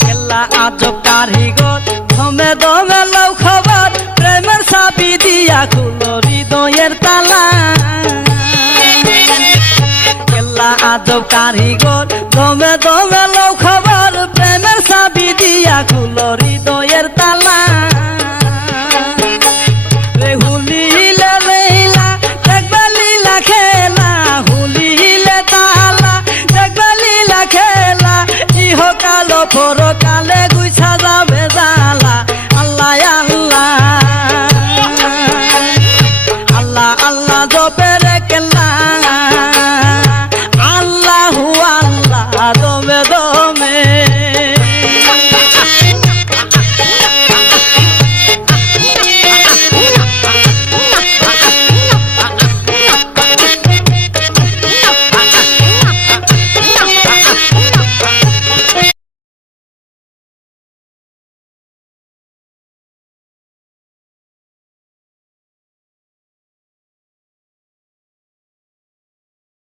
কেল্লা আজব কারিগর দমে দমে লও খবর প্রেমের চাবি দিয়া খুলো হৃদয়ের তালা কেল্লা আজব কারিগর দমে দমে লও খবর প্রেমের চাবি দিয়া খুলো হৃদয়ের তালা রে হুলিলে লীলা দেখবা লীলা খেলা হুলিলে তালা দেখবা লীলা খেলা ইহকাল পরকালে